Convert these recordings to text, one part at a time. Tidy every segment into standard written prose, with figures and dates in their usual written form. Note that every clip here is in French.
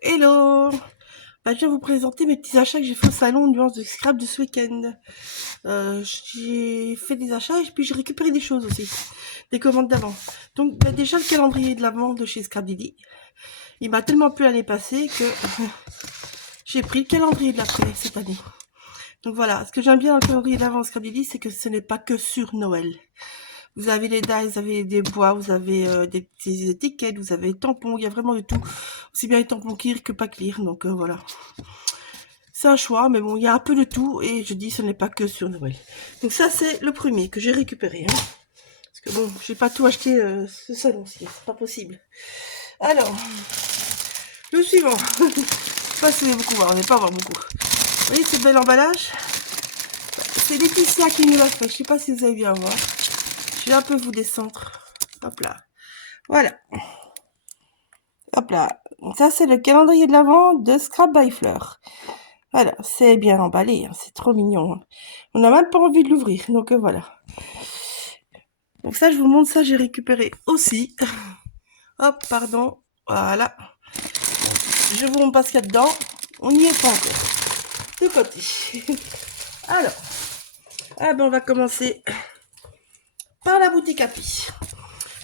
Hello! Bah, je vais vous présenter mes petits achats que j'ai fait au salon Nuance de Scrap de ce week-end. J'ai fait des achats et puis j'ai récupéré des choses aussi, des commandes d'avant. Donc bah, déjà le calendrier de l'avant de chez Scrap Didi, il m'a tellement plu l'année passée que j'ai pris le calendrier de l'après cette année. Donc voilà, ce que j'aime bien dans le calendrier d'avant Scrap Didi, c'est que ce n'est pas que sur Noël. Vous avez les dies, vous avez des bois, vous avez des étiquettes, vous avez des tampons, il y a vraiment de tout. Aussi bien les tampons clear que pas clear, donc voilà. C'est un choix, mais bon, il y a un peu de tout, et je dis ce n'est pas que sur Noël. Donc ça, c'est le premier que j'ai récupéré. Hein. Parce que bon, j'ai pas tout acheté ce salon-ci, c'est pas possible. Alors, le suivant. Je sais pas si vous allez beaucoup voir, on n'est pas voir beaucoup. Vous voyez ce bel emballage? C'est Laetitia qui nous l'a fait, je sais pas si vous allez bien voir. Je vais un peu vous descendre. Hop là. Voilà. Hop là. Donc ça, c'est le calendrier de l'Avent de Scrap by Fleur. Voilà, c'est bien emballé, hein, c'est trop mignon. Hein. On n'a même pas envie de l'ouvrir, donc voilà. Donc ça, je vous montre ça, j'ai récupéré aussi. Hop, pardon, voilà. Je vous montre pas ce qu'il y a dedans. On n'y est pas encore. De côté. Alors, ah ben on va commencer par la boutique Happy.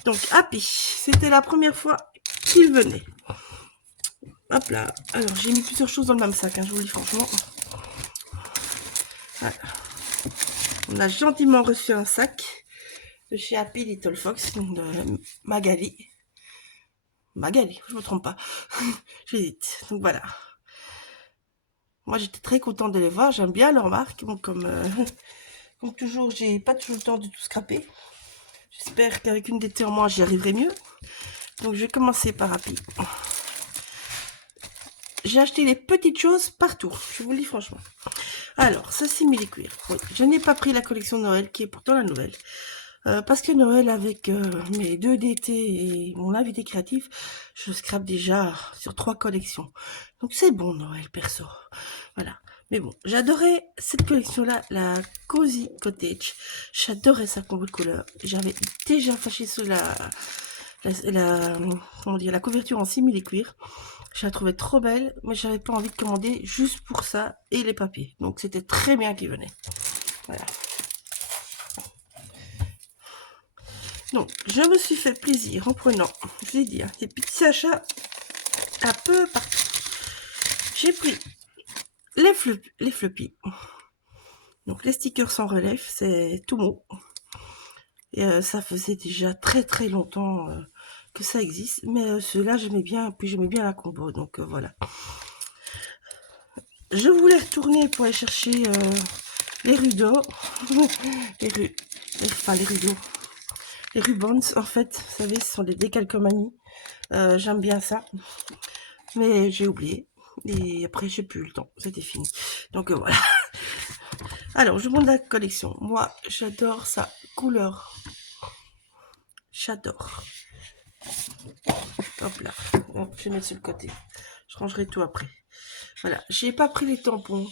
Donc Happy, c'était la première fois qu'il venait. Hop là. Alors, j'ai mis plusieurs choses dans le même sac, hein, je vous le dis franchement. Voilà. On a gentiment reçu un sac de chez Happy Little Fox, donc de Magali. Magali, je me trompe pas. J'hésite. Donc voilà. Moi, j'étais très contente de les voir. J'aime bien leur marque. Bon, comme toujours, j'ai pas toujours le temps de tout scraper. J'espère qu'avec une d'été en moins, j'y arriverai mieux. Donc, je vais commencer par Happy. J'ai acheté les petites choses partout. Je vous le dis franchement. Alors, ce simili-cuir. Oui, je n'ai pas pris la collection Noël, qui est pourtant la nouvelle. Parce que Noël, avec mes 2 d'été et mon invité créatif, je scrape déjà sur 3 collections. Donc c'est bon Noël, perso. Voilà. Mais bon, j'adorais cette collection-là, la Cozy Cottage. J'adorais sa combo de couleurs. J'avais déjà fâché sur comment dire, la couverture en simili-cuir. Je la trouvais trop belle, mais j'avais pas envie de commander juste pour ça et les papiers. Donc c'était très bien qu'ils venaient. Voilà. Donc, je me suis fait plaisir en prenant, je vous ai dit, hein, des petits achats un peu partout. J'ai pris les floppies. Donc, les stickers sans relève, c'est tout mou. Et ça faisait déjà très très longtemps que ça existe. Mais ceux-là, j'aimais bien, puis j'aimais bien la combo. Donc, voilà. Je voulais retourner pour aller chercher les rideaux. Enfin, les rideaux. Les ribbons, en fait, vous savez, ce sont des décalcomanies. J'aime bien ça. Mais j'ai oublié. Et après, j'ai plus eu le temps. C'était fini. Donc voilà. Alors, je montre la collection. Moi, j'adore sa couleur. J'adore. Hop là. Hop, je vais mettre sur le côté. Je rangerai tout après. Voilà. J'ai pas pris les tampons.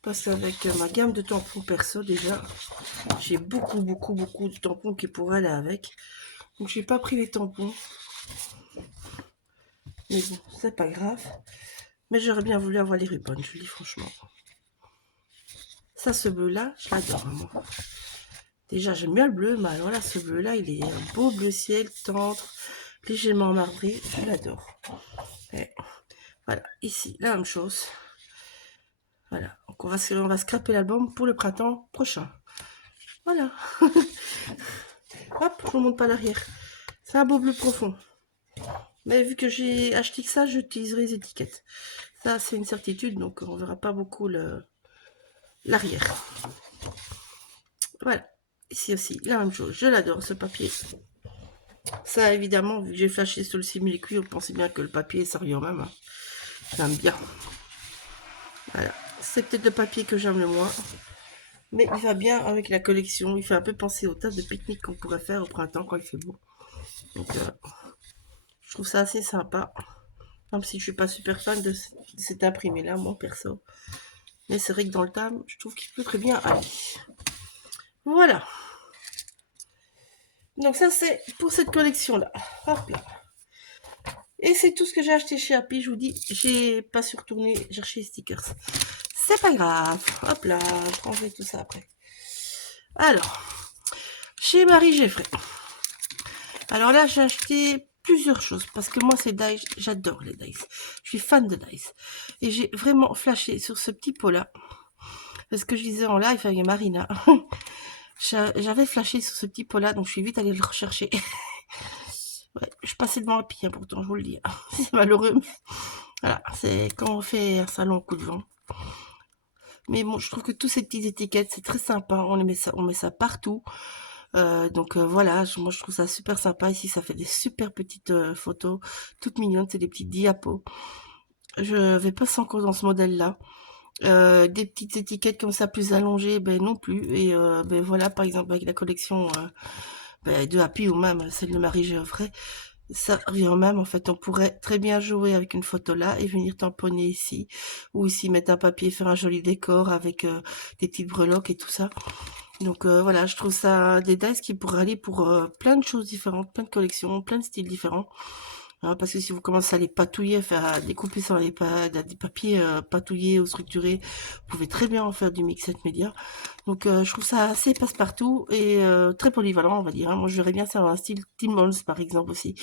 Parce qu'avec ma gamme de tampons perso, déjà, j'ai beaucoup de tampons qui pourraient aller avec. Donc, j'ai pas pris les tampons. Mais bon, c'est pas grave. Mais j'aurais bien voulu avoir les ribbons, je le dis franchement. Ça, ce bleu-là, je l'adore, moi. Déjà, j'aime bien le bleu, mais alors là, ce bleu-là, il est un beau bleu ciel, tendre, légèrement marbré. Je l'adore. Voilà, ici, la même chose. Voilà, donc on va scraper l'album pour le printemps prochain. Voilà. Hop, je vous montre pas l'arrière. C'est un beau bleu profond. Mais vu que j'ai acheté que ça, j'utiliserai les étiquettes. Ça, c'est une certitude, donc on verra pas beaucoup l'arrière. Voilà. Ici aussi, la même chose. Je l'adore, ce papier. Ça, évidemment, vu que j'ai flashé sur le simili-cuir, vous pensez bien que le papier, ça revient au même. Hein. J'aime bien. Voilà. C'est peut-être le papier que j'aime le moins. Mais il va bien avec la collection. Il fait un peu penser aux tasses de pique-nique qu'on pourrait faire au printemps quand il fait beau. Donc, je trouve ça assez sympa. Même si je suis pas super fan de cet imprimé-là, moi, perso. Mais c'est vrai que dans le thème, je trouve qu'il peut très bien aller. Voilà. Donc ça, c'est pour cette collection-là. Hop là. Et c'est tout ce que j'ai acheté chez Happy. Je vous dis, j'ai pas su retourner chercher les stickers. C'est pas grave. Hop là, je rangerai tout ça après. Alors, chez Marie Geoffrey. Alors là, j'ai acheté plusieurs choses. Parce que moi, c'est Dice. J'adore les Dice. Je suis fan de Dice. Et j'ai vraiment flashé sur ce petit pot-là. Parce que je disais en live avec Marina. J'avais flashé sur ce petit pot-là. Donc, je suis vite allée le rechercher. Ouais, je passais devant Happy, hein, pourtant, je vous le dis. C'est malheureux, mais voilà, c'est quand on fait un salon au coup de vent. Mais bon, je trouve que tous ces petites étiquettes, c'est très sympa. On met ça partout. Donc voilà, moi je trouve ça super sympa. Ici, ça fait des super petites photos, toutes mignonnes. C'est des petites diapos. Je vais pas sans cause dans ce modèle-là. Des petites étiquettes comme ça plus allongées, ben non plus. Et ben voilà, par exemple avec la collection de Happy ou même celle de Marie Geoffrey. Ça revient même, en fait, on pourrait très bien jouer avec une photo là et venir tamponner ici, ou ici mettre un papier, faire un joli décor avec des petites breloques et tout ça. Donc voilà, je trouve ça des dice qui pourraient aller pour plein de choses différentes, plein de collections, plein de styles différents. Hein, parce que si vous commencez à les patouiller, à faire à découper sur des papiers patouillés ou structurés, vous pouvez très bien en faire du mixed media. Donc je trouve ça assez passe-partout et très polyvalent, on va dire. Hein. Moi, je verrais bien ça dans un style Timmons, par exemple, aussi.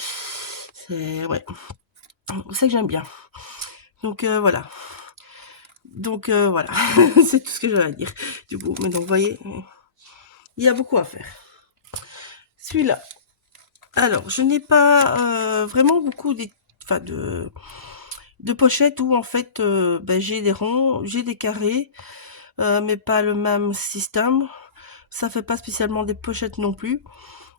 C'est ouais, c'est que j'aime bien. Donc voilà. Donc voilà, c'est tout ce que j'avais à dire. Du coup, mais donc vous voyez, il y a beaucoup à faire. Celui-là. Alors, je n'ai pas vraiment beaucoup de pochettes où en fait j'ai des ronds, j'ai des carrés, mais pas le même système. Ça fait pas spécialement des pochettes non plus.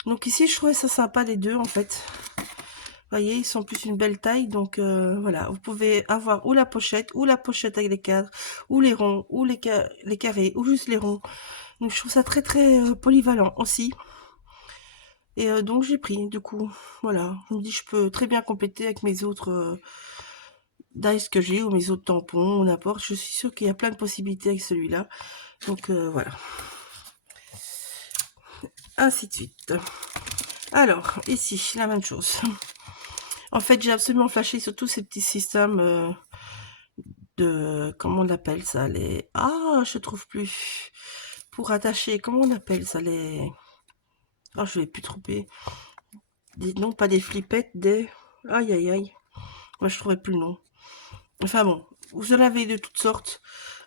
Donc ici, je trouvais ça sympa les deux en fait. Vous voyez, ils sont plus une belle taille, donc voilà. Vous pouvez avoir ou la pochette avec les cadres, ou les ronds, ou les carrés, ou juste les ronds. Donc je trouve ça très très polyvalent aussi. Et donc j'ai pris, du coup, voilà. Je me dis, je peux très bien compléter avec mes autres dice que j'ai, ou mes autres tampons, ou n'importe. Je suis sûre qu'il y a plein de possibilités avec celui-là. Donc voilà. Ainsi de suite. Alors, ici, la même chose. En fait, j'ai absolument flashé sur tous ces petits systèmes de... Comment on appelle ça, les... Ah, je trouve plus. Pour attacher, comment on appelle ça, les... Ah, je vais plus tromper. Non, pas des flippettes, des... Aïe, aïe, aïe. Moi, je trouvais plus le nom. Enfin bon, vous en avez de toutes sortes.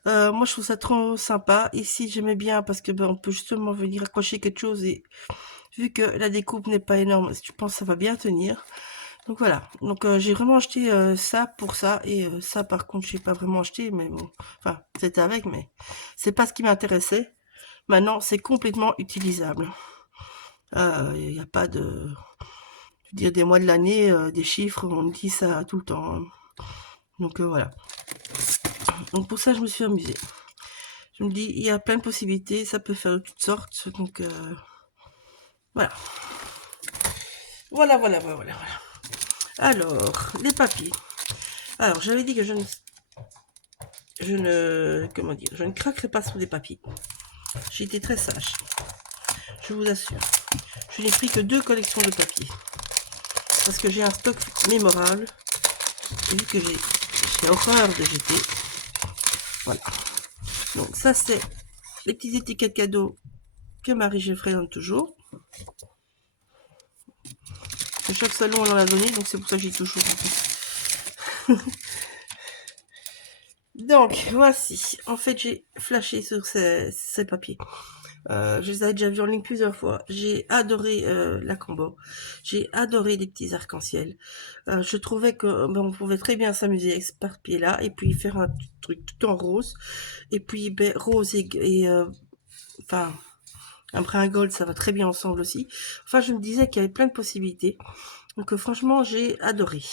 Moi, je trouve ça trop sympa. Ici, j'aimais bien parce que on peut justement venir accrocher quelque chose et vu que la découpe n'est pas énorme, je pense que ça va bien tenir. Donc voilà. Donc j'ai vraiment acheté ça pour ça et ça par contre, j'ai pas vraiment acheté, mais bon, enfin c'était avec, mais c'est pas ce qui m'intéressait. Maintenant, c'est complètement utilisable. Il n'y a pas de, je veux dire, des mois de l'année, des chiffres, on me dit ça tout le temps. Hein. Donc voilà. Donc pour ça, je me suis amusée. Je me dis, il y a plein de possibilités, ça peut faire de toutes sortes. Donc voilà. Voilà. Alors, les papiers. Alors, j'avais dit que comment dire, je ne craquerai pas sur des papiers. J'ai été très sage. Je vous assure. Je n'ai pris que 2 collections de papiers. Parce que j'ai un stock mémorable. Et vu que j'ai horreur de jeter. Voilà. Donc ça c'est les petites étiquettes cadeaux que Marie Geoffrey donne toujours. À chaque salon on en a donné, donc c'est pour ça que j'ai toujours. Donc voici. En fait j'ai flashé sur ces papiers. Je les avais déjà vus en ligne plusieurs fois. J'ai adoré la combo. J'ai adoré les petits arcs-en-ciel. Je trouvais que on pouvait très bien s'amuser avec ce papier-là et puis faire un truc tout en rose. Et puis rose et enfin un brun gold, ça va très bien ensemble aussi. Enfin, je me disais qu'il y avait plein de possibilités. Donc franchement, j'ai adoré.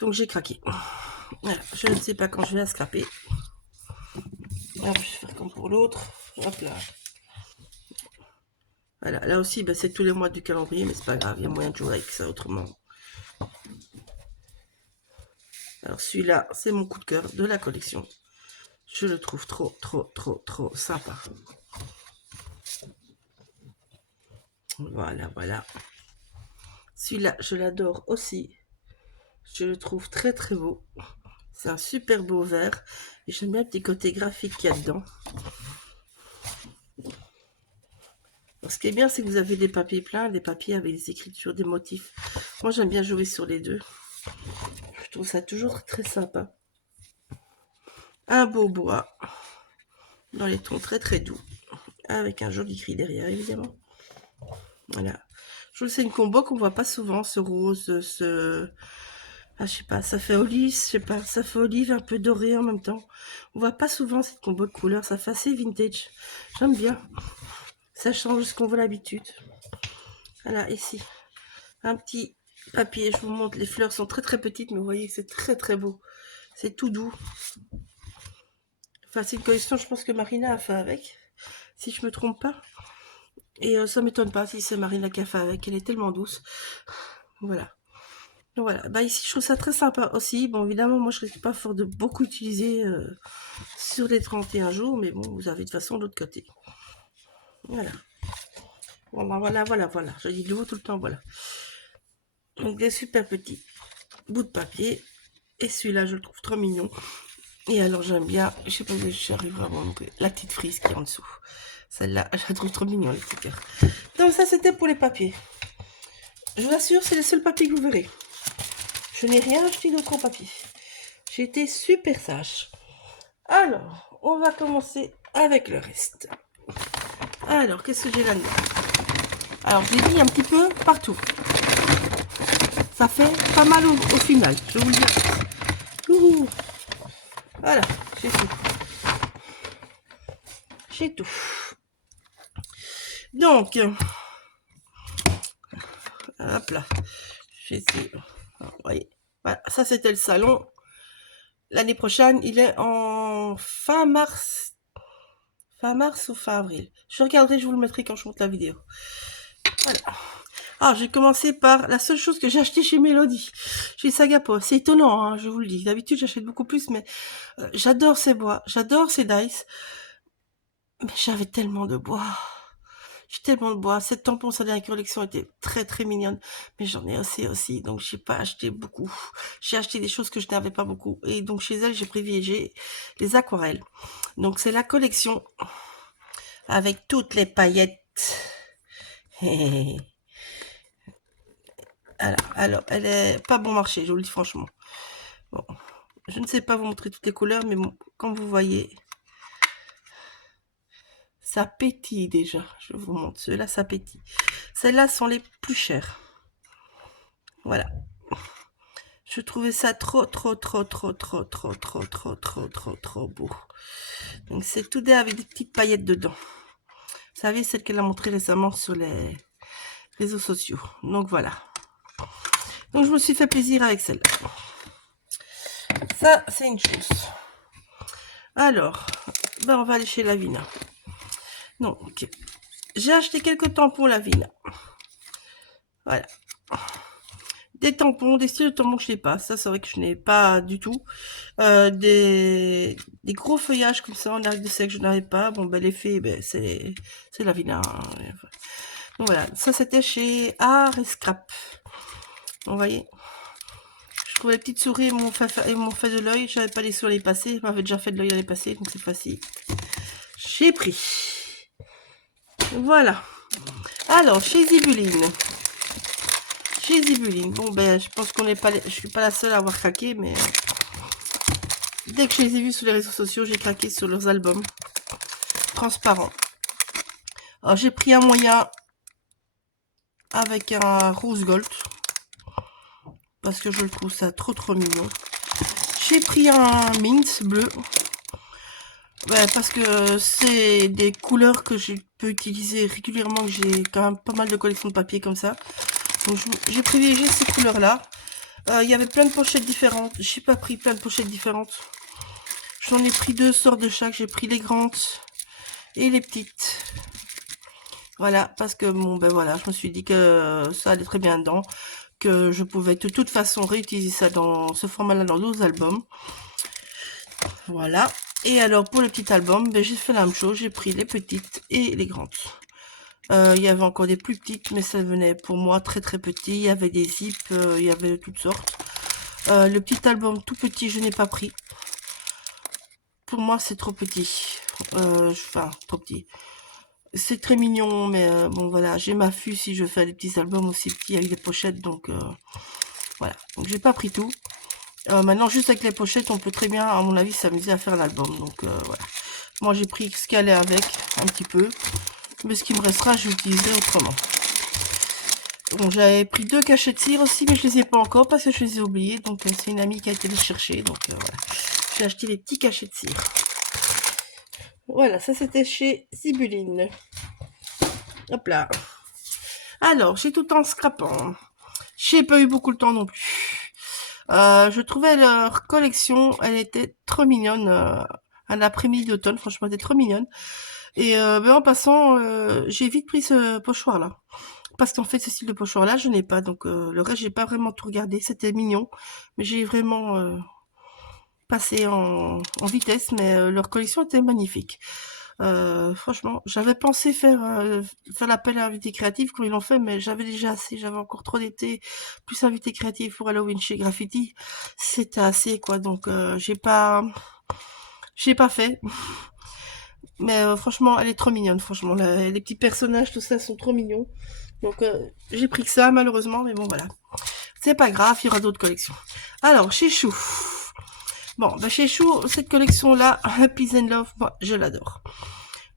Donc j'ai craqué. Voilà, je ne sais pas quand je vais la scraper. Alors, je vais faire comme pour l'autre. Hop là. Voilà, là aussi, c'est tous les mois du calendrier, mais c'est pas grave, il y a moyen de jouer avec ça autrement. Alors celui-là, c'est mon coup de cœur de la collection. Je le trouve trop sympa. Voilà. Celui-là, je l'adore aussi. Je le trouve très très beau. C'est un super beau vert. Et j'aime bien le petit côté graphique qu'il y a dedans. Alors, ce qui est bien, c'est que vous avez des papiers pleins, des papiers avec des écritures, des motifs. Moi, j'aime bien jouer sur les deux. Je trouve ça toujours très sympa. Un beau bois. Dans les tons très très doux. Avec un joli gris derrière, évidemment. Voilà. Je trouve que c'est une combo qu'on voit pas souvent, ce rose, ce... Ah, je sais pas, ça fait olive, je sais pas, ça fait olive un peu doré en même temps. On voit pas souvent cette combo de couleurs, ça fait assez vintage. J'aime bien. Ça change ce qu'on voit l'habitude. Voilà, ici. Un petit papier, je vous montre, les fleurs sont très très petites, mais vous voyez, c'est très très beau. C'est tout doux. Enfin, c'est une collection, je pense que Marina a fait avec, si je me trompe pas. Et ça m'étonne pas si c'est Marina qui a fait avec, elle est tellement douce. Voilà. Donc voilà, bah ici je trouve ça très sympa aussi. Bon, évidemment, moi je risque pas fort de beaucoup utiliser sur les 31 jours, mais bon, vous avez de toute façon de l'autre côté. Voilà. Bon, bah voilà. Je dis de vous tout le temps, voilà. Donc des super petits bouts de papier. Et celui-là, je le trouve trop mignon. Et alors j'aime bien, je sais pas si j'arriverai à vous montrer, la petite frise qui est en dessous. Celle-là, je la trouve trop mignon, les stickers. Donc ça, c'était pour les papiers. Je vous assure, c'est les seuls papiers que vous verrez. Je n'ai rien acheté d'autre en papier. J'ai été super sage. Alors, on va commencer avec le reste. Alors, qu'est-ce que j'ai là-dedans? Alors, je l'ai mis un petit peu partout. Ça fait pas mal au final, je vous le dis. Ouh. Voilà, j'ai tout. J'ai tout. Donc, hop là. J'essaie. Vous voyez. Voilà, ça c'était le salon. L'année prochaine, il est en fin mars. Fin mars ou fin avril. Je regarderai, je vous le mettrai quand je monte la vidéo. Voilà. Ah, j'ai commencé par la seule chose que j'ai acheté chez Mélodie. Chez Sagapop. C'est étonnant, hein, je vous le dis. D'habitude, j'achète beaucoup plus, mais j'adore ces bois. J'adore ces dice. Mais j'avais tellement de bois. J'ai tellement de bois. Cette tampon, sa dernière collection était très très mignonne. Mais j'en ai assez aussi. Donc, j'ai pas acheté beaucoup. J'ai acheté des choses que je n'avais pas beaucoup. Et donc, chez elle, j'ai privilégié les aquarelles. Donc, c'est la collection avec toutes les paillettes. Alors, elle est pas bon marché, je vous le dis franchement. Bon, je ne sais pas vous montrer toutes les couleurs, mais bon, comme vous voyez, ça pétille déjà. Je vous montre, ceux-là, ça pétille. Celles-là sont les plus chères. Voilà. Je trouvais ça trop beau. Donc, c'est tout des avec des petites paillettes dedans. Vous savez, celle qu'elle a montré récemment sur les réseaux sociaux. Donc, voilà. Donc, je me suis fait plaisir avec celle-là. Ça, c'est une chose. Alors, ben on va aller chez Lavina. Donc, j'ai acheté quelques tampons Lavina. Voilà. Des tampons, des styles de tampons que je n'ai pas. Ça, c'est vrai que je n'ai pas du tout. Des gros feuillages comme ça en arc de cercle, je n'avais pas. Bon, ben l'effet, ben, c'est Lavina. Hein. Donc voilà, ça c'était chez Art et Scrap. Vous voyez, je trouve les petites souris et m'ont fait de l'œil. J'avais pas les sous à les passer. Je m'avais déjà fait de l'œil à les passer, donc c'est facile. J'ai pris. Voilà. Alors, chez Zibuline. Chez Zibuline. Bon, ben, je pense qu'on n'est pas... Je suis pas la seule à avoir craqué, mais... Dès que je les ai vus sur les réseaux sociaux, j'ai craqué sur leurs albums. Transparents. Alors, j'ai pris un moyen avec un rose gold. Parce que je le trouve ça trop mignon. J'ai pris un mint bleu. Ouais, parce que c'est des couleurs que je peux utiliser régulièrement. J'ai quand même pas mal de collections de papier comme ça. Donc j'ai privilégié ces couleurs-là. Il y avait plein de pochettes différentes. J'ai pas pris plein de pochettes différentes. J'en ai pris deux sortes de chaque. J'ai pris les grandes et les petites. Voilà, parce que bon, ben voilà, je me suis dit que ça allait très bien dedans. Que je pouvais de toute façon réutiliser ça dans ce format-là dans d'autres albums. Voilà. Et alors pour le petit album, ben, j'ai fait la même chose. J'ai pris les petites et les grandes. Il y avait encore des plus petites, mais ça venait pour moi très très petit. Il y avait des zips, il y avait de toutes sortes. Le petit album tout petit, je n'ai pas pris. Pour moi, c'est trop petit. Enfin, trop petit. C'est très mignon, mais bon, voilà. J'ai ma fût si je fais des petits albums aussi petits avec des pochettes, donc voilà. Donc, j'ai pas pris tout. Maintenant, juste avec les pochettes, on peut très bien, à mon avis, s'amuser à faire un album. Donc, voilà. Moi, j'ai pris ce qu'il allait avec, un petit peu. Mais ce qui me restera, je l'utiliserai autrement. Bon, j'avais pris 2 cachets de cire aussi, mais je les ai pas encore parce que je les ai oubliés. Donc, c'est une amie qui a été les chercher. Donc, voilà. J'ai acheté les petits cachets de cire. Voilà, ça c'était chez Sibuline. Hop là. Alors, j'ai tout en scrapant. J'ai pas eu beaucoup de temps non plus. Je trouvais leur collection, elle était trop mignonne. Un après-midi d'automne, franchement, elle était trop mignonne. Et ben, en passant, j'ai vite pris ce pochoir-là. Parce qu'en fait, ce style de pochoir-là, je n'ai pas. Donc, le reste, j'ai pas vraiment tout regardé. C'était mignon. Mais j'ai vraiment passé en vitesse. Mais leur collection était magnifique. Franchement, j'avais pensé faire l'appel à invité créatif quand ils l'ont fait, mais j'avais déjà assez, j'avais encore trop d'été, plus invité créatif pour Halloween chez Graffiti, c'était assez quoi, donc j'ai pas fait, mais franchement, elle est trop mignonne, franchement, les petits personnages, tout ça sont trop mignons, donc j'ai pris que ça malheureusement, mais bon voilà, c'est pas grave, il y aura d'autres collections. Alors, chez Chou, bon, bah chez Chou, cette collection-là, Peace and Love, moi, je l'adore.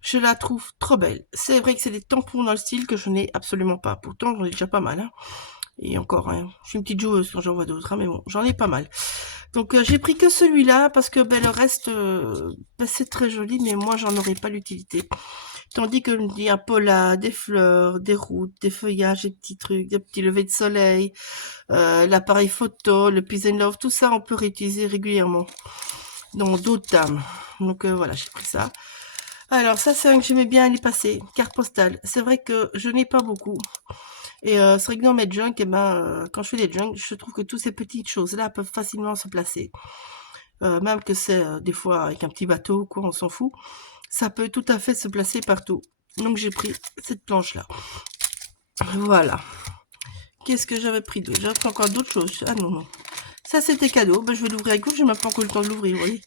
Je la trouve trop belle. C'est vrai que c'est des tampons dans le style que je n'ai absolument pas. Pourtant, j'en ai déjà pas mal. Hein. Et encore, hein, je suis une petite joueuse quand j'en vois d'autres. Hein, mais bon, j'en ai pas mal. Donc, j'ai pris que celui-là parce que ben, le reste, ben, c'est très joli. Mais moi, j'en aurais pas l'utilité. Tandis que il y a un pola, des fleurs, des routes, des feuillages, des petits trucs, des petits levers de soleil, l'appareil photo, le Peace and Love, tout ça, on peut réutiliser régulièrement dans d'autres dames. Donc, voilà, j'ai pris ça. Alors, ça, c'est un que j'aimais bien aller passer. Carte postale. C'est vrai que je n'ai pas beaucoup. Et c'est vrai que dans mes junk, eh ben, quand je fais des junk, je trouve que toutes ces petites choses-là peuvent facilement se placer. Même que c'est des fois avec un petit bateau, quoi, on s'en fout. Ça peut tout à fait se placer partout. Donc, j'ai pris cette planche-là. Voilà. Qu'est-ce que j'avais pris d'autre? J'avais pris encore d'autres choses. Ah non, non. Ça, c'était cadeau. Ben, je vais l'ouvrir avec vous. J'ai même pas encore eu le temps de l'ouvrir, vous voyez.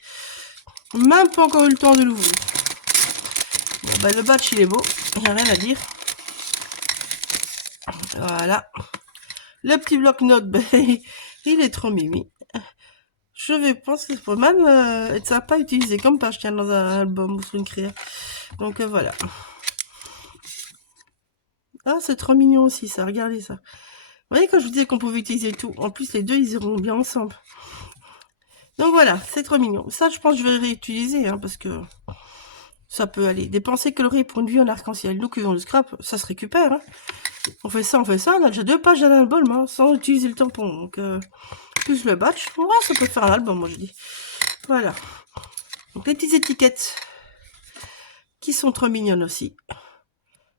Même pas encore eu le temps de l'ouvrir. Bon, ben, le batch, il est beau. Il n'y a rien à dire. Voilà. Le petit bloc-notes, ben, il est trop mimi. Je vais penser que ça pourrait même être sympa à utiliser comme page tiens, dans un album ou sur une créa. Donc voilà. Ah, c'est trop mignon aussi ça, regardez ça. Vous voyez quand je vous disais qu'on pouvait utiliser tout. En plus, les deux, ils iront bien ensemble. Donc voilà, c'est trop mignon. Ça, je pense que je vais réutiliser, hein, parce que ça peut aller. Dépenser coloris pour une vie en arc-en-ciel. Nous qui faisons le scrap, ça se récupère. Hein. On fait ça, on a déjà 2 pages dans l'album, hein, sans utiliser le tampon. Donc, plus le batch, ouais, ça peut faire un album, moi je dis. Voilà. Donc, les petites étiquettes qui sont trop mignonnes aussi.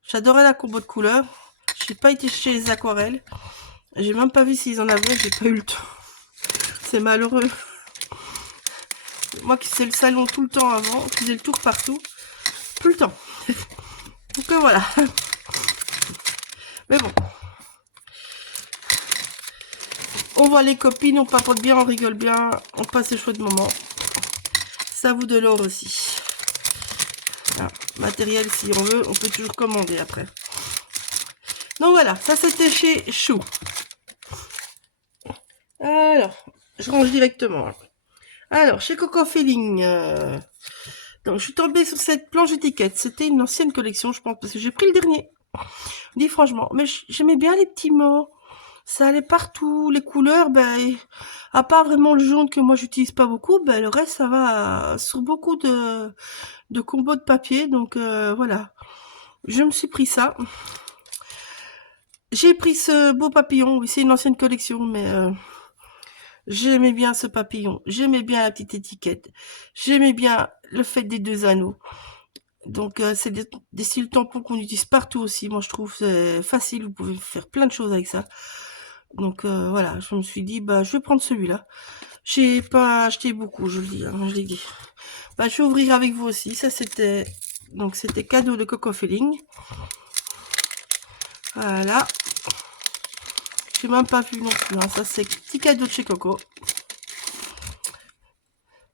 J'adorais la combo de couleurs. J'ai pas été chez les aquarelles. J'ai même pas vu s'ils en avaient, j'ai pas eu le temps. C'est malheureux. Moi qui faisais le salon tout le temps avant, qui faisais le tour partout, plus le temps. Donc voilà. Mais bon. On voit les copines, on papote bien, on rigole bien, on passe des chouettes moments. Ça vaut de l'or aussi. Voilà. Matériel, si on veut, on peut toujours commander après. Donc voilà, ça c'était chez Chou. Alors, je range directement. Alors, chez Coco Feeling, donc je suis tombée sur cette planche d'étiquette. C'était une ancienne collection, je pense, parce que j'ai pris le dernier. Je dis franchement, mais j'aimais bien les petits mots. Ça allait partout. Les couleurs, ben, à part vraiment le jaune que moi j'utilise pas beaucoup, ben le reste ça va sur beaucoup de combos de papier. Donc voilà, je me suis pris ça. J'ai pris ce beau papillon. Oui, c'est une ancienne collection, mais j'aimais bien ce papillon. J'aimais bien la petite étiquette. J'aimais bien le fait des 2 anneaux. Donc, c'est des styles tampons qu'on utilise partout aussi. Moi, je trouve c'est facile. Vous pouvez faire plein de choses avec ça. Donc, voilà. Je me suis dit, bah, je vais prendre celui-là. J'ai pas acheté beaucoup, je le dis. Hein, je l'ai dit. Bah, je vais ouvrir avec vous aussi. Ça, c'était... Donc, c'était cadeau de Coco Feeling. Voilà. J'ai même pas vu non plus. Hein. Ça, c'est petit cadeau de chez Coco.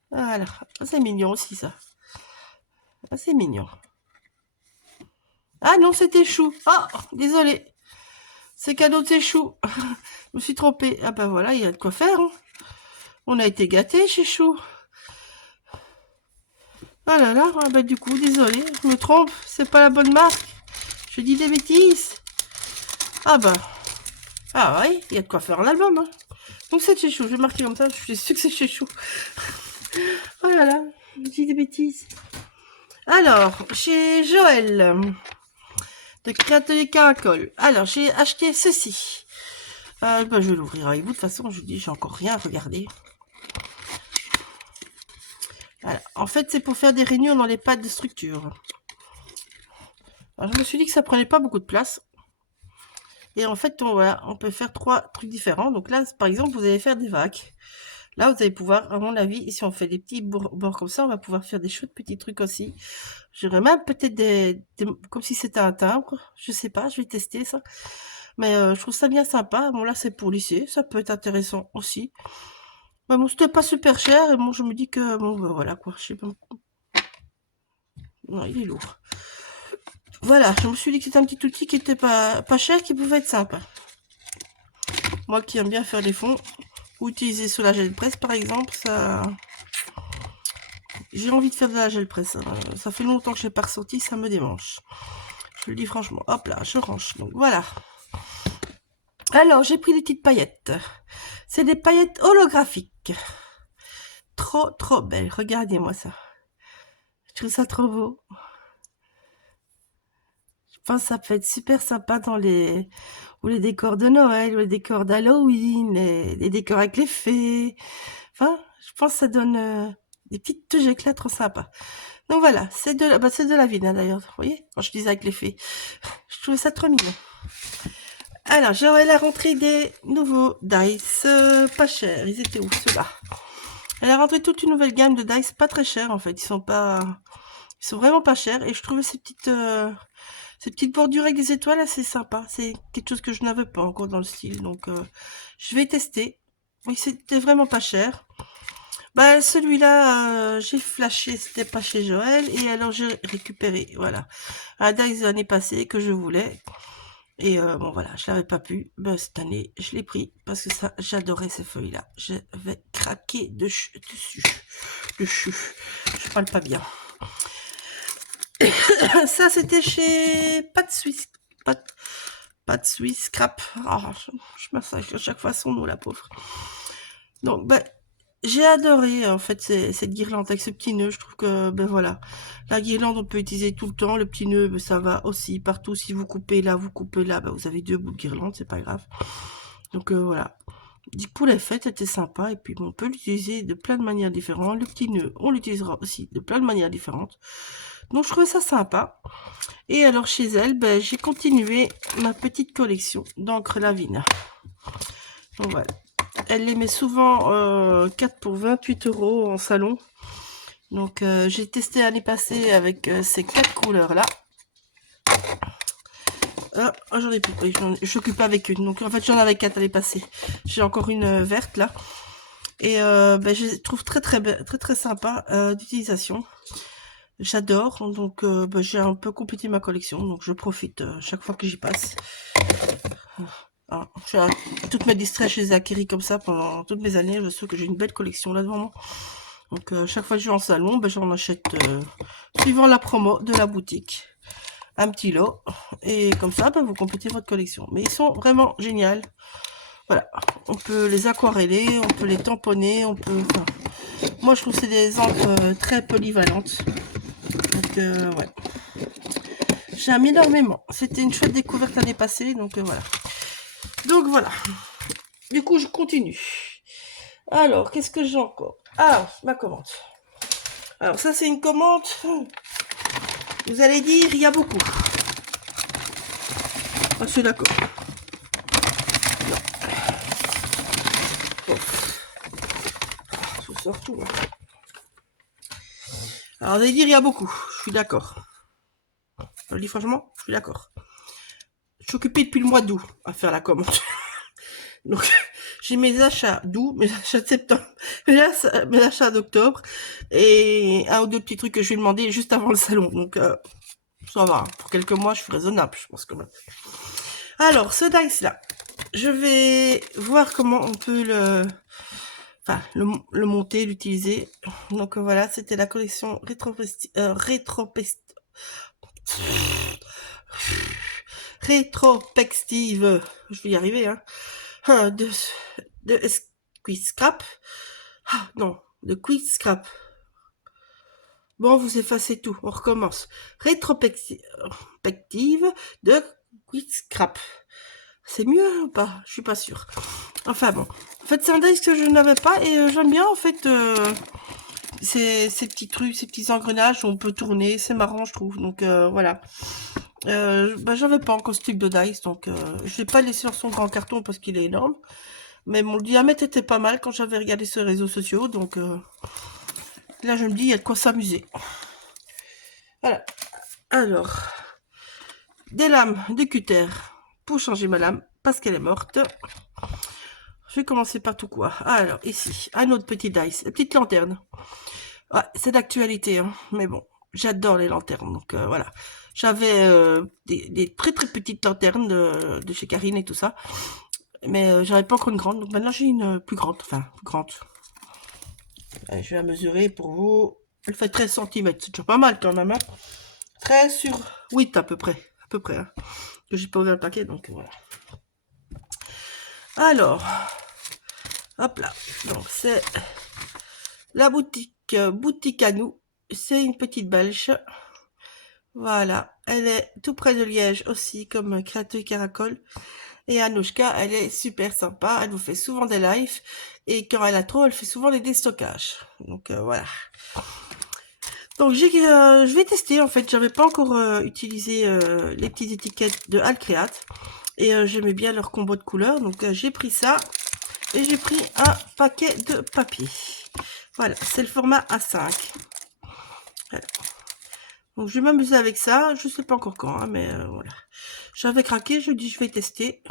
Voilà. C'est mignon aussi, ça. C'est mignon. Ah non, c'était Chou. Ah, désolé. C'est cadeau de ses choux. Je me suis trompée. Ah ben voilà, il y a de quoi faire. Hein. On a été gâtés chez Chou. Ah là là, ah ben du coup, désolé, je me trompe. C'est pas la bonne marque. Je dis des bêtises. Ah ben. Ah ouais, il y a de quoi faire l'album. Hein. Donc c'est chez Chou. Je vais marquer comme ça. Je suis sûre que c'est chez Chou. Oh là là, je dis des bêtises. Alors, chez Joël, de Créatelier Caracol. Alors, j'ai acheté ceci. Ben, je vais l'ouvrir avec vous. De toute façon, je vous dis, j'ai encore rien regardé. Voilà. En fait, c'est pour faire des rainures dans les pattes de structure. Alors, je me suis dit que ça prenait pas beaucoup de place. Et en fait, voilà, on peut faire 3 trucs différents. Donc là, par exemple, vous allez faire des vagues. Là, vous allez pouvoir, à mon avis, si on fait des petits bords comme ça, on va pouvoir faire des chouettes petits trucs aussi. J'aurais même peut-être comme si c'était un timbre. Je sais pas, je vais tester ça. Mais je trouve ça bien sympa. Bon, là, c'est pour lisser. Ça peut être intéressant aussi. Mais bon, c'était pas super cher. Et bon, je me dis que, bon, ben, voilà, quoi. Je sais pas. Non, il est lourd. Voilà, je me suis dit que c'était un petit outil qui était pas cher, qui pouvait être sympa. Moi qui aime bien faire des fonds, ou utiliser sur la gel presse par exemple, ça... J'ai envie de faire de la gel presse. Ça fait longtemps que je n'ai pas ressorti, ça me démange. Je le dis franchement. Hop là, je range. Donc voilà. Alors, j'ai pris des petites paillettes. C'est des paillettes holographiques. Trop, trop belles. Regardez-moi ça. Je trouve ça trop beau. Je pense que ça peut être super sympa dans les décors de Noël, ou les décors d'Halloween, les décors avec les fées. Enfin, je pense que ça donne des petites touches d'éclat trop sympas. Donc voilà, c'est de la vigne hein, d'ailleurs. Vous voyez, quand je disais avec les fées, je trouvais ça trop mignon. Alors, j'aurai la rentrée des nouveaux dice, pas chers. Ils étaient où ceux-là? Elle a rentré toute une nouvelle gamme de dice, pas très chers en fait. Ils sont vraiment pas chers. Et je trouvais ces petites bordures avec des étoiles assez sympa. C'est quelque chose que je n'avais pas encore dans le style. Donc, je vais tester. Oui, c'était vraiment pas cher. Bah, celui-là, j'ai flashé, c'était pas chez Joël. Et alors, j'ai récupéré, voilà. Un dice de l'année passée que je voulais. Et bon, voilà, je l'avais pas pu. Ben, cette année, je l'ai pris parce que ça, j'adorais ces feuilles-là. Je vais craquer dessus. Je parle pas bien. Ça, c'était chez Pas de Suisse. Pas de Suisse, Scrap. Oh, je massage à chaque fois son nom, la pauvre. Donc, ben, j'ai adoré, en fait, cette guirlande avec ce petit nœud. Je trouve que, ben voilà, la guirlande, on peut utiliser tout le temps. Le petit nœud, ben, ça va aussi partout. Si vous coupez là, ben, vous avez 2 bouts de guirlande, c'est pas grave. Donc, voilà. Du coup, les fêtes étaient sympas. Et puis, bon, on peut l'utiliser de plein de manières différentes. Le petit nœud, on l'utilisera aussi de plein de manières différentes. Donc, je trouvais ça sympa. Et alors, chez elle, ben, j'ai continué ma petite collection d'encre Lavina. Donc, voilà. Elle les met souvent 4 pour 28 € en salon. Donc, j'ai testé l'année passée avec ces 4 couleurs-là. Ah, j'en ai plus. Oui, je m'occupe pas avec une. Donc, en fait, j'en avais 4 l'année passée. J'ai encore une verte, là. Et ben, je trouve très, très, très, très sympa d'utilisation. J'adore. Donc, ben, j'ai un peu complété ma collection. Donc, je profite chaque fois que j'y passe. Ah, je vais toutes mes distraits chez Zachary comme ça pendant toutes mes années. Je sais que j'ai une belle collection là devant moi. Donc, chaque fois que je vais en salon, ben, j'en achète suivant la promo de la boutique. Un petit lot. Et comme ça, ben, vous complétez votre collection. Mais ils sont vraiment géniaux. Voilà. On peut les aquareller, on peut les tamponner, on peut... Enfin, moi, je trouve que c'est des encres très polyvalentes. Donc, ouais. J'aime énormément. C'était une chouette découverte l'année passée. Donc, voilà. Donc, voilà. Du coup, je continue. Alors, qu'est-ce que j'ai encore? Ah, ma commande. Alors, ça, c'est une commande. Vous allez dire, il y a beaucoup. Ah, je suis d'accord. Non. Bon. Je sors tout. Là. Alors, vous allez dire, il y a beaucoup. Je suis d'accord. Je le dis franchement, je suis d'accord. Je suis occupée depuis le mois d'août à faire la commande. Donc, j'ai mes achats d'août, mes achats de septembre, mes achats d'octobre, et un ou deux petits trucs que je vais demander juste avant le salon. Donc, ça va. Pour quelques mois, je suis raisonnable, je pense quand même. Alors, ce dice-là, je vais voir comment on peut le monter, l'utiliser. Donc, voilà, c'était la collection rétropextive. Je vais y arriver, hein. De Quick Scrap. Ah, non, de Quick Scrap. Bon, vous effacez tout, on recommence. Rétrospective de Quick Scrap. C'est mieux ou pas? Je suis pas sûre. Enfin bon. En fait, c'est un dice que je n'avais pas et j'aime bien en fait ces petits trucs, ces petits engrenages où on peut tourner. C'est marrant, je trouve. Donc voilà. J'avais pas encore ce type de dice, donc je l'ai pas laissé dans son grand carton parce qu'il est énorme. Mais mon diamètre était pas mal quand j'avais regardé sur les réseaux sociaux, donc là je me dis il y a de quoi s'amuser. Voilà. Alors, des lames de cutter pour changer ma lame parce qu'elle est morte. Je vais commencer par tout quoi. Alors, ici, un autre petit dice, une petite lanterne. Ouais, c'est d'actualité, hein, mais bon, j'adore les lanternes, donc voilà. J'avais des très très petites lanternes de chez Karine et tout ça, mais j'avais pas encore une grande, donc maintenant j'ai une plus grande, enfin, plus grande. Allez, je vais la mesurer pour vous. Elle fait 13 cm, c'est déjà pas mal quand même, hein. 13 sur 8 à peu près, hein. Que j'ai pas ouvert le paquet, donc voilà. Alors, hop là, donc c'est la boutique à nous, c'est une petite belge. Voilà, elle est tout près de Liège aussi, comme Créateux Caracol. Et Anouchka, elle est super sympa, elle vous fait souvent des lives, et quand elle a trop, elle fait souvent des déstockages. Donc voilà. Donc je vais tester en fait, j'avais pas encore utilisé les petites étiquettes de Alcreate, et j'aimais bien leur combo de couleurs, donc j'ai pris ça, et j'ai pris un paquet de papier. Voilà, c'est le format A5. Voilà. Donc je vais m'amuser avec ça, je sais pas encore quand, hein, mais voilà. J'avais craqué, je dis je vais tester.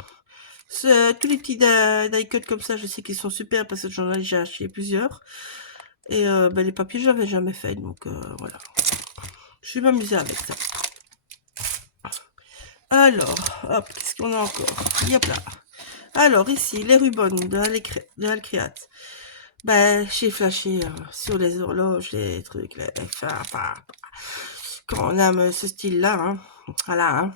Tous les petits die cut comme ça, je sais qu'ils sont super parce que j'en ai déjà acheté plusieurs. Et les papiers, j'avais jamais fait, donc voilà. Je vais m'amuser avec ça. Alors, hop, qu'est-ce qu'on a encore? Yep là. Alors ici, les rubans de Alcreate. Ben, j'ai flashé sur les horloges, les trucs, enfin, quand on aime ce style-là, hein. Voilà, hein.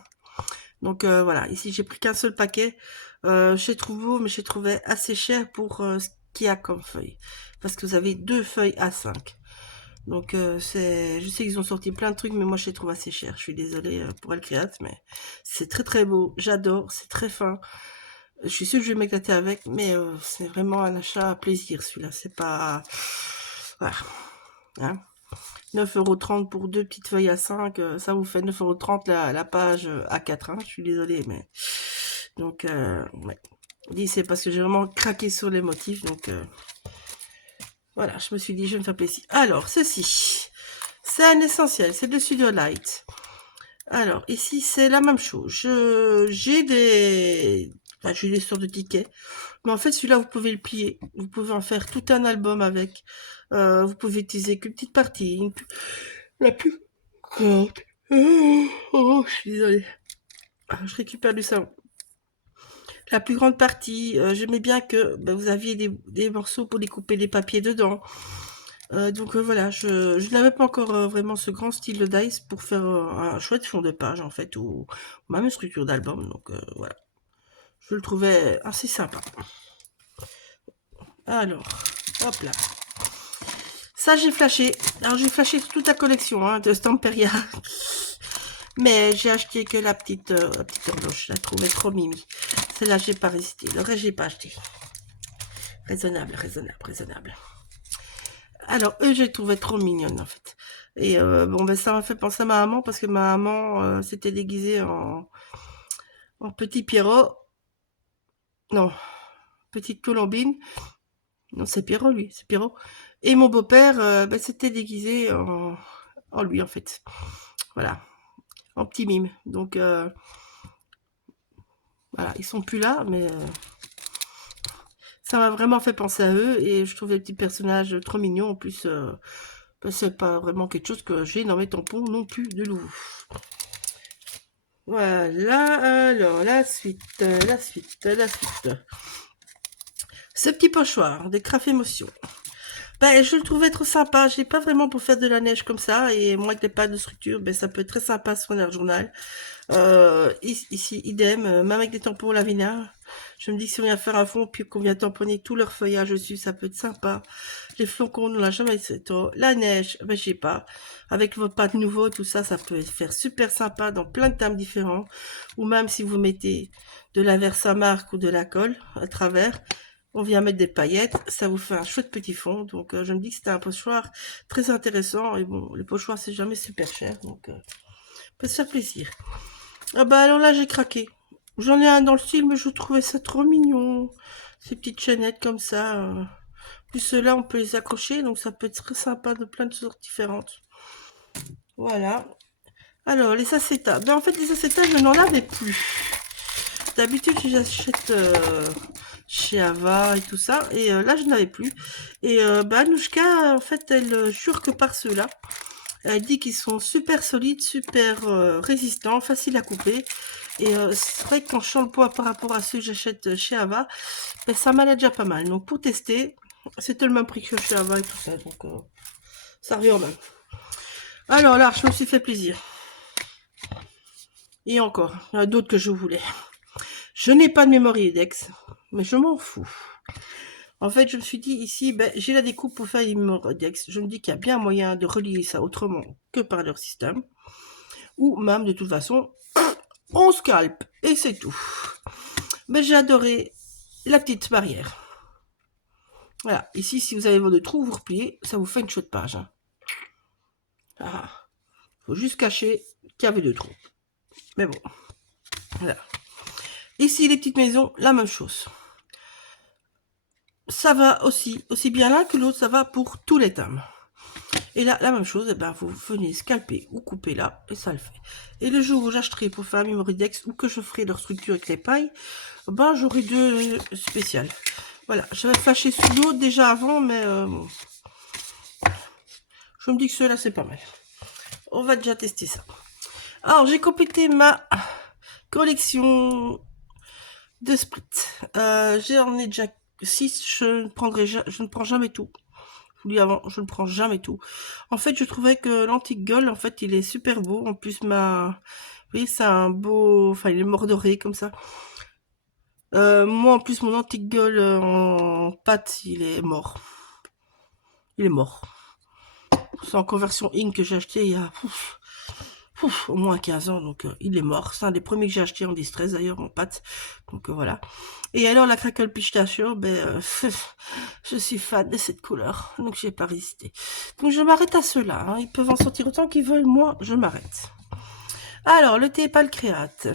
Donc voilà, ici j'ai pris qu'un seul paquet. J'ai trouvé beau, mais j'ai trouvé assez cher pour ce qu'il y a comme feuille. Parce que vous avez deux feuilles A5. Donc je sais qu'ils ont sorti plein de trucs, mais moi je les trouve assez cher. Je suis désolée pour Alcreate, mais c'est très très beau. J'adore, c'est très fin. Je suis sûre que je vais m'éclater avec, mais c'est vraiment un achat à plaisir celui-là. C'est pas... Voilà. Hein, 9,30 € pour deux petites feuilles à 5, ça vous fait 9,30 € la page A4, hein, je suis désolée, mais... Donc, ouais. Dis, c'est parce que j'ai vraiment craqué sur les motifs, donc... Voilà, je me suis dit, je vais me faire plaisir. Alors, ceci, c'est un essentiel, c'est le Studio Light. Alors, ici, c'est la même chose. J'ai des... Enfin, j'ai des sortes de tickets. Mais en fait, celui-là, vous pouvez le plier. Vous pouvez en faire tout un album avec. Vous pouvez utiliser qu'une petite partie. La plus grande. Je suis désolée. Je récupère du savon. La plus grande partie, j'aimais bien que vous aviez des morceaux pour découper les papiers dedans. Donc voilà, je n'avais pas encore vraiment ce grand style de dice pour faire un chouette fond de page en fait, ou même une structure d'album. Donc voilà, je le trouvais assez sympa. Alors, hop là. Ça j'ai flashé. Alors j'ai flashé toute la collection hein, de Stamperia. Mais j'ai acheté que la petite horloge. Je la trouvais trop mimi. Celle-là j'ai pas résisté. Le reste j'ai pas acheté. Raisonnable, raisonnable, raisonnable. Alors, eux, j'ai trouvé trop mignonne, en fait. Et bon, ça m'a fait penser à ma maman, parce que ma maman s'était déguisée en petit Pierrot. Non, petite Colombine. Non, c'est Pierrot, lui, c'est Pierrot. Et mon beau-père s'était déguisé en lui, en fait. Voilà, en petit mime. Donc, Voilà, ils sont plus là, mais ça m'a vraiment fait penser à eux. Et je trouve les petits personnages trop mignons. En plus, c'est pas vraiment quelque chose que j'ai dans mes tampons non plus de loup. Voilà, alors la suite. Ce petit pochoir des Craft Émotion. Ben, je le trouvais trop sympa. Je l'ai pas vraiment pour faire de la neige comme ça. Et moi qui n'ai pas de structure, ben, ça peut être très sympa sur un air journal. Ici, idem, même avec des tampons Lavina. Je me dis que si on vient faire un fond, puis qu'on vient tamponner tout leur feuillage dessus, ça peut être sympa. Les flocons, on l'a jamais fait trop. La neige, ben, je sais pas. Avec vos pâtes nouveaux, tout ça, ça peut faire super sympa dans plein de thèmes différents. Ou même si vous mettez de la Versamark ou de la colle à travers, on vient mettre des paillettes, ça vous fait un chouette petit fond. Donc, je me dis que c'était un pochoir très intéressant. Et bon, le pochoir, c'est jamais super cher. Donc, peut se faire plaisir. Ah bah alors là, j'ai craqué. J'en ai un dans le style, mais je trouvais ça trop mignon. Ces petites chaînettes comme ça. Plus ceux-là, on peut les accrocher, donc ça peut être très sympa de plein de sortes différentes. Voilà. Alors, les acétats. Ben en fait, les acétats, je n'en avais plus. D'habitude, j'achète chez Ava et tout ça. Et là, je n'avais plus. Et bah, Anouchka, en fait, elle jure que par ceux-là. Elle dit qu'ils sont super solides, super résistants, faciles à couper. Et c'est vrai que quand je sens le poids par rapport à ceux que j'achète chez Ava, ben, ça m'allait déjà pas mal. Donc pour tester, c'était le même prix que chez Ava et tout ça. Donc ça revient au même. Alors là, je me suis fait plaisir. Et encore, il y en a d'autres que je voulais. Je n'ai pas de mémoire index, mais je m'en fous. En fait, je me suis dit ici, ben, j'ai la découpe pour faire les mémoires index. Je me dis qu'il y a bien moyen de relier ça autrement que par leur système. Ou même, de toute façon, on scalpe et c'est tout. Mais j'ai adoré la petite barrière. Voilà, ici, si vous avez vos deux trous, vous repliez, ça vous fait une chouette page. Hein. Ah, faut juste cacher qu'il y avait deux trous. Mais bon, voilà. Ici, les petites maisons, la même chose. Ça va aussi bien l'un que l'autre, ça va pour tous les thèmes. Et là, la même chose, eh ben, vous venez scalper ou couper là, et ça le fait. Et le jour où j'achèterai pour faire un Memorydex, ou que je ferai leur structure avec les pailles, ben, j'aurai deux spéciales. Voilà, j'avais flashé sous l'eau déjà avant, mais bon. Je me dis que ceux-là, c'est pas mal. On va déjà tester ça. Alors, j'ai complété ma collection de splits. J'en ai déjà 6. Je ne prends jamais tout. Je vous dis avant, je ne prends jamais tout. En fait, je trouvais que l'antique gold, en fait, il est super beau. En plus, vous voyez, c'est un beau... Enfin, il est mordoré comme ça. Moi, en plus, mon antique gold en pâte, il est mort. Il est mort. C'est en conversion ink que j'ai acheté il y a au moins 15 ans, donc il est mort. C'est un des premiers que j'ai acheté en distress d'ailleurs, en pâte. Donc voilà. Et alors la crackle pistachio, ben je suis fan de cette couleur, donc j'ai pas résisté. Donc je m'arrête à ceux-là. Hein. Ils peuvent en sortir autant qu'ils veulent, moi je m'arrête. Alors le thé Palcréate,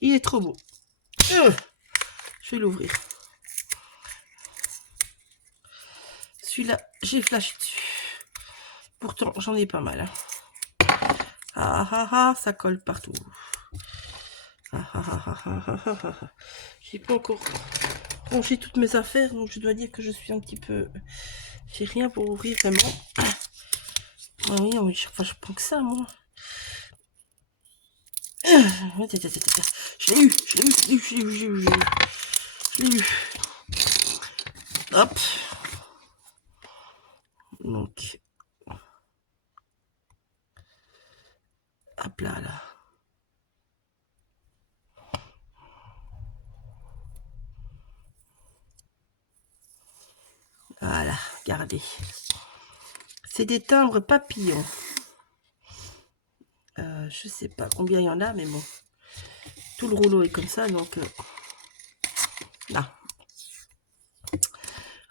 il est trop beau. Je vais l'ouvrir. Celui-là, j'ai flashé dessus. Pourtant, j'en ai pas mal. Hein. Ah ah ah, ça colle partout. Ah ah ah ah ah ah ah ah. J'ai pas encore rangé toutes mes affaires, donc je dois dire que je suis un petit peu... J'ai rien pour ouvrir vraiment. Ah oui, enfin, je prends que ça, moi. Je l'ai eu, je l'ai eu, je l'ai eu, je l'ai eu, je l'ai eu. Je l'ai eu. Hop. Donc. Hop là, là. Voilà, regardez. C'est des timbres papillons. Je sais pas combien il y en a, mais bon. Tout le rouleau est comme ça, donc... là.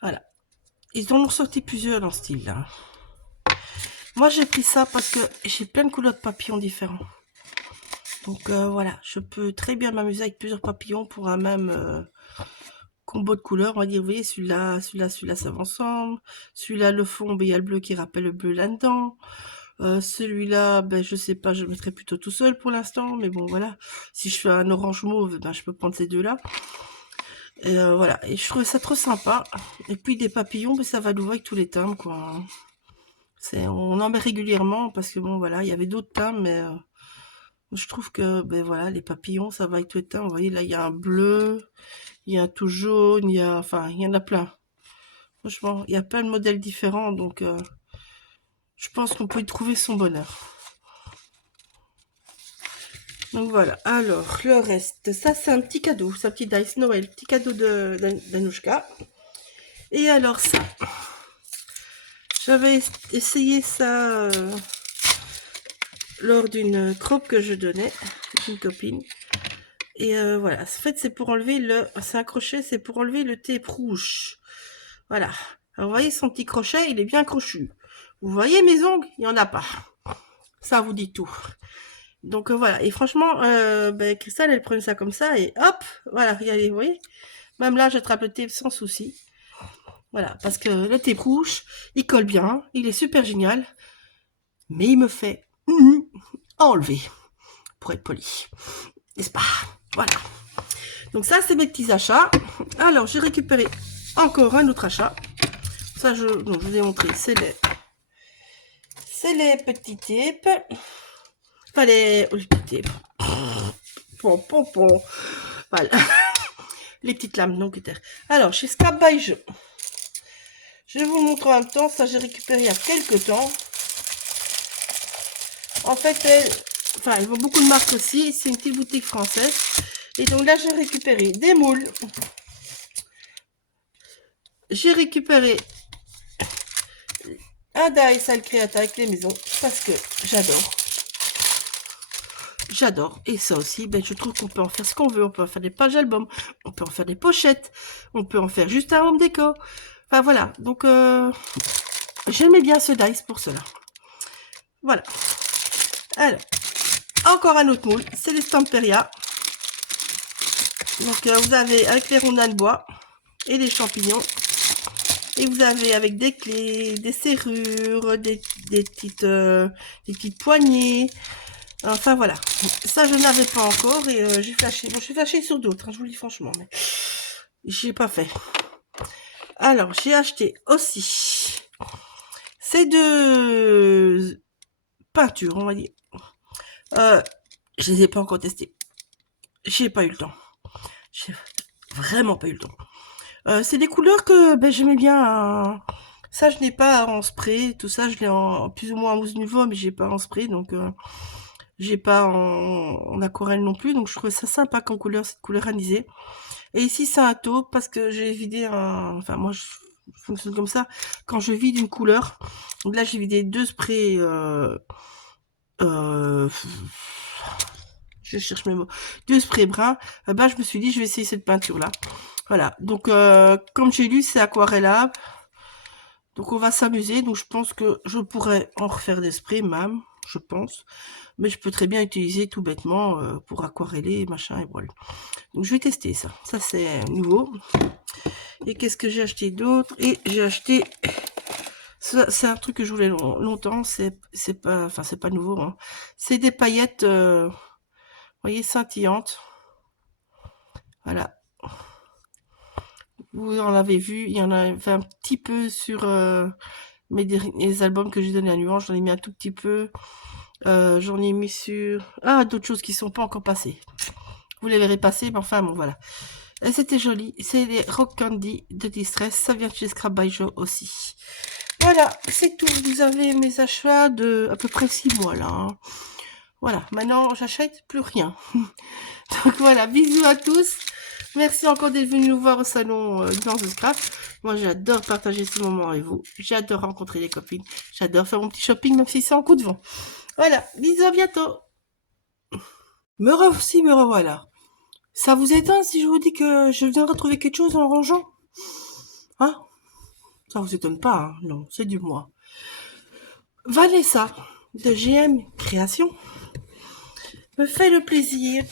Voilà. Ils en ont sorti plusieurs dans ce style-là. Moi, j'ai pris ça parce que j'ai plein de couleurs de papillons différents. Donc, voilà. Je peux très bien m'amuser avec plusieurs papillons pour un même... combo de couleurs, on va dire, vous voyez, celui-là, ça va ensemble. Celui-là, le fond, ben, il y a le bleu qui rappelle le bleu là-dedans. Celui-là, ben, je sais pas, je le mettrai plutôt tout seul pour l'instant, mais bon, voilà. Si je fais un orange mauve, ben, je peux prendre ces deux-là. Et voilà, et je trouvais ça trop sympa. Et puis des papillons, ben, ça va nous avec tous les timbres, quoi. On en met régulièrement, parce que bon, voilà, il y avait d'autres timbres, mais je trouve que, ben voilà, les papillons, ça va avec tous les timbres. Vous voyez, là, il y a un bleu, il y a un tout jaune, enfin, il y en a plein. Franchement, il y a plein de modèles différents, donc je pense qu'on peut y trouver son bonheur. Donc voilà, alors le reste, ça c'est un petit cadeau, c'est un petit Dice Noël, petit cadeau d'Anouchka. Et alors ça, j'avais essayé ça lors d'une croque que je donnais, une copine. Et voilà, en fait c'est pour enlever c'est un crochet, c'est pour enlever le tape rouge. Voilà, alors vous voyez son petit crochet, il est bien crochu. Vous voyez mes ongles, il n'y en a pas. Ça vous dit tout. Donc voilà, et franchement, ben, Christelle, elle prenait ça comme ça, et hop, voilà, regardez, vous voyez, même là, j'attrape le tape sans souci. Voilà, parce que le tape rouge, il colle bien, il est super génial, mais il me fait enlever, pour être poli, n'est-ce pas? Voilà. Donc ça, c'est mes petits achats. Alors, j'ai récupéré encore un autre achat. Ça, je vous ai montré, c'est les petits tapes. Enfin, les petits tapes. Voilà. Les petites lames non cutter. Alors, chez Scrap by Joe. Je vais vous le montrer en même temps. Ça, j'ai récupéré il y a quelques temps. En fait, ils vont beaucoup de marques aussi. C'est une petite boutique française. Et donc là, j'ai récupéré des moules. J'ai récupéré un Dice à Creata avec les maisons. Parce que j'adore. J'adore. Et ça aussi, ben, je trouve qu'on peut en faire ce qu'on veut. On peut en faire des pages albums. On peut en faire des pochettes. On peut en faire juste un home déco. Enfin, voilà. Donc, j'aimais bien ce Dice pour cela. Voilà. Alors, encore un autre moule. C'est les Stamperia. Donc, vous avez avec les rondins de bois et les champignons. Et vous avez avec des clés, des serrures, des petites poignées. Enfin voilà, ça je n'avais pas encore et j'ai flashé. Bon, je suis flashé sur d'autres, hein, je vous le dis franchement, mais j'ai pas fait. Alors, j'ai acheté aussi ces deux peintures, on va dire. Je les ai pas encore testées. J'ai pas eu le temps. J'ai vraiment pas eu le temps. C'est des couleurs que ben, j'aimais bien. Ça, je n'ai pas en spray. Tout ça, je l'ai en plus ou moins en mousse niveau, mais j'ai pas en spray, donc j'ai pas en aquarelle non plus, donc je trouvais ça sympa comme couleur, cette couleur anisée. Et ici c'est un taupe parce que j'ai vidé enfin moi je fonctionne comme ça, quand je vide une couleur. Donc là j'ai vidé deux sprays, je cherche mes mots, deux sprays bruns. Ben, je me suis dit je vais essayer cette peinture là. Voilà, donc comme j'ai lu c'est aquarellable. Donc on va s'amuser, donc je pense que je pourrais en refaire des sprays même, je pense. Mais je peux très bien utiliser tout bêtement pour aquareller, machin et voilà. Donc je vais tester ça. Ça c'est nouveau. Et qu'est-ce que j'ai acheté d'autre? Et j'ai acheté... C'est un truc que je voulais longtemps. C'est pas... Enfin c'est pas nouveau. Hein. C'est des paillettes, vous voyez, scintillantes. Voilà. Vous en avez vu. Il y en a un petit peu sur les albums que j'ai donné à Nuance. J'en ai mis un tout petit peu. J'en ai mis sur... Ah, d'autres choses qui sont pas encore passées. Vous les verrez passer, mais enfin, bon, voilà. Et c'était joli. C'est les Rock Candy de Distress. Ça vient de chez Scrap by Joe aussi. Voilà, c'est tout. Vous avez mes achats de à peu près 6 mois, là. Hein. Voilà, maintenant, j'achète plus rien. Donc, voilà, bisous à tous. Merci encore d'être venus nous voir au salon dans The Scrap. Moi, j'adore partager ce moment avec vous. J'adore rencontrer les copines. J'adore faire mon petit shopping, même si c'est en coup de vent. Voilà, bisous, à bientôt. Me revoilà. Ça vous étonne si je vous dis que je viens de retrouver quelque chose en rangeant? Hein? Ça vous étonne pas, hein? Non, c'est du moi. Vanessa, de GM Création, me fait le plaisir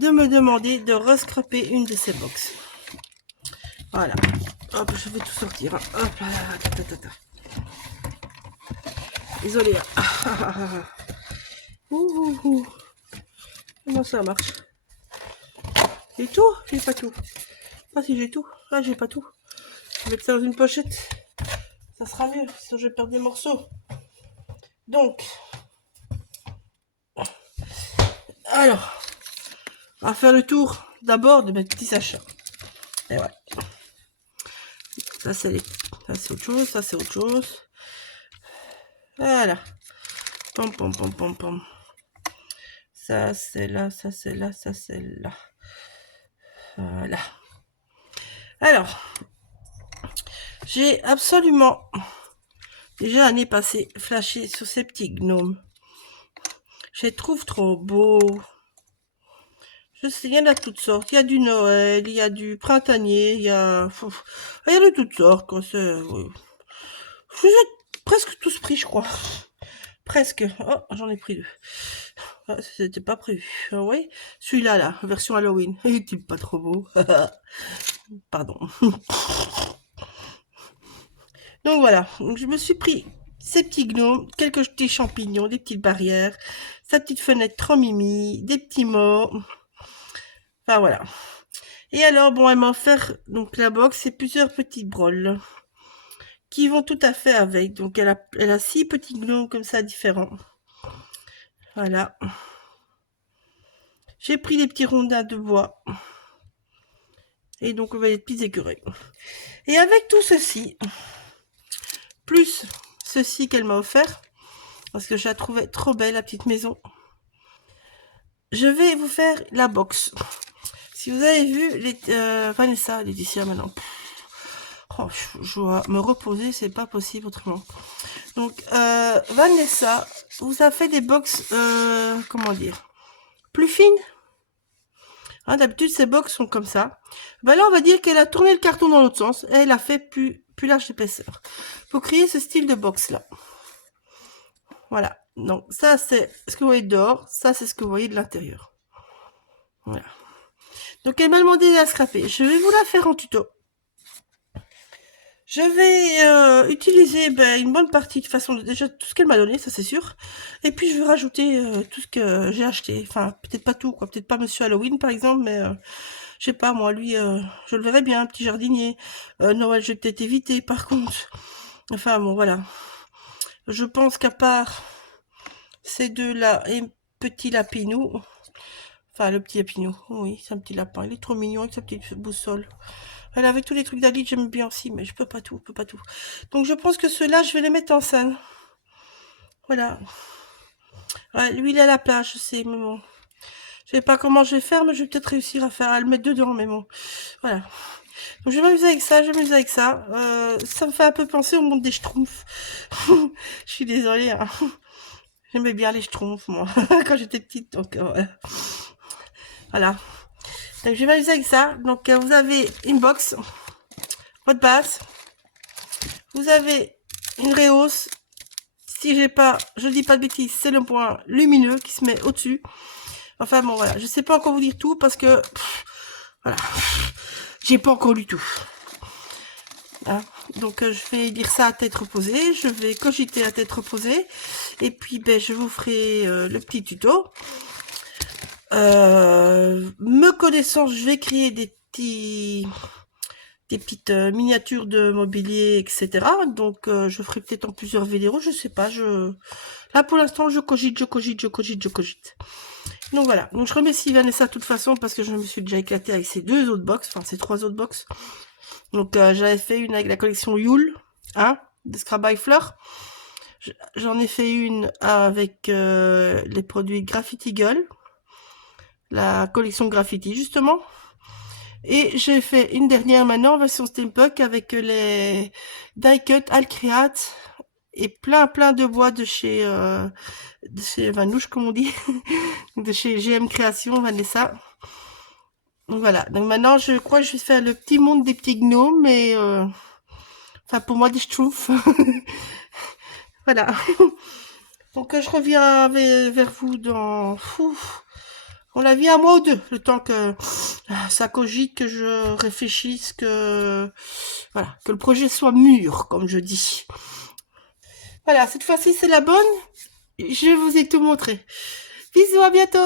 de me demander de rescraper une de ses box. Voilà. Hop, je vais tout sortir. Hein. Hop là, Désolée. Comment ça marche? J'ai tout? J'ai pas tout. Ah si, j'ai tout. Ah, j'ai pas tout. Je vais mettre ça dans une pochette. Ça sera mieux, sinon je vais perdre des morceaux. Donc, alors, on va faire le tour d'abord de mes petits sachets. Et ouais. Ça c'est autre chose, ça c'est autre chose. Voilà. Pom pom pom pom pom. Ça c'est là, ça c'est là, ça c'est là. Voilà. Alors, j'ai absolument déjà l'année passée flashé sur ces petits gnomes. Je les trouve trop beaux. Je sais, il y en a toutes sortes. Il y a du Noël, il y a du printanier, il y a de toutes sortes. Quoi. Oui. Je les ai presque tous pris, je crois. Presque. Oh, j'en ai pris deux. Ah, c'était pas prévu. Ah, oui. Celui-là, là, version Halloween. Il est pas trop beau. Pardon. Donc voilà. Donc, je me suis pris ces petits gnomes, quelques petits champignons, des petites barrières, sa petite fenêtre trop mimi, des petits mots. Enfin voilà. Et alors, bon, elle m'a offert donc la box et plusieurs petites brolles qui vont tout à fait avec. Donc elle a 6 petits gnomes comme ça différents. Voilà. J'ai pris des petits rondins de bois. Et donc on va les petits écureuils. Et avec tout ceci, plus ceci qu'elle m'a offert, parce que je la trouvais trop belle, la petite maison, je vais vous faire la box. Si vous avez vu les Vanessa, Laetitia maintenant. Oh, je dois me reposer, c'est pas possible autrement. Donc Vanessa vous a fait des box, comment dire, plus fines. Hein, d'habitude ces box sont comme ça. Ben là on va dire qu'elle a tourné le carton dans l'autre sens et elle a fait plus large épaisseur pour créer ce style de box là. Voilà, donc ça c'est ce que vous voyez dehors, ça c'est ce que vous voyez de l'intérieur. Voilà. Donc elle m'a demandé de la scraper. Je vais vous la faire en tuto. Je vais utiliser une bonne partie de façon déjà tout ce qu'elle m'a donné, ça c'est sûr. Et puis je vais rajouter tout ce que j'ai acheté. Enfin peut-être pas tout, quoi. Peut-être pas Monsieur Halloween par exemple, mais je sais pas moi, lui, je le verrais bien, un petit jardinier. Noël, je vais peut-être éviter par contre. Enfin bon voilà. Je pense qu'à part ces deux-là et petit lapinou. Enfin le petit lapinou, oui, c'est un petit lapin. Il est trop mignon avec sa petite boussole. Elle avait tous les trucs d'Ali, j'aime bien aussi, mais je peux pas tout, Donc je pense que ceux-là, je vais les mettre en scène. Voilà. Ouais, lui, il est à la plage, je sais, mais bon. Je sais pas comment je vais faire, mais je vais peut-être réussir à le mettre dedans, mais bon. Voilà. Donc je vais m'amuser avec ça, ça me fait un peu penser au monde des schtroumpfs. Je suis désolée, hein. J'aimais bien les schtroumpfs, moi, quand j'étais petite, donc voilà. Donc je vais m'amuser avec ça. Donc vous avez une box, votre base. Vous avez une rehausse. Si j'ai pas, je dis pas de bêtises, c'est le point lumineux qui se met au-dessus. Enfin bon voilà, je sais pas encore vous dire tout parce que voilà, j'ai pas encore lu tout. Hein, donc je vais dire ça à tête reposée, je vais cogiter à tête reposée et puis je vous ferai le petit tuto. Me connaissant, je vais créer des petites miniatures de mobilier, etc. Donc je ferai peut-être en plusieurs vidéos, je sais pas. Là pour l'instant je cogite. Donc voilà, donc je remercie Vanessa de toute façon parce que je me suis déjà éclatée avec ces deux autres box, enfin ces trois autres box. Donc j'avais fait une avec la collection Yule, hein, de Scrap by Fleur. J'en ai fait une avec les produits Graffiti Girl, la collection Graffiti justement. Et j'ai fait une dernière maintenant en version steampunk avec les die cut Alcreate et plein de bois de chez Vanouche comme on dit, de chez GM Création Vanessa. Donc voilà, donc maintenant je crois que je vais faire le petit monde des petits gnomes et enfin pour moi des schtroumpfs. Voilà. Donc je reviens vers vous dans on l'a vu un mois ou deux, le temps que ça cogite, que je réfléchisse, que voilà, que le projet soit mûr, comme je dis. Voilà, cette fois-ci c'est la bonne. Je vous ai tout montré. Bisous, à bientôt.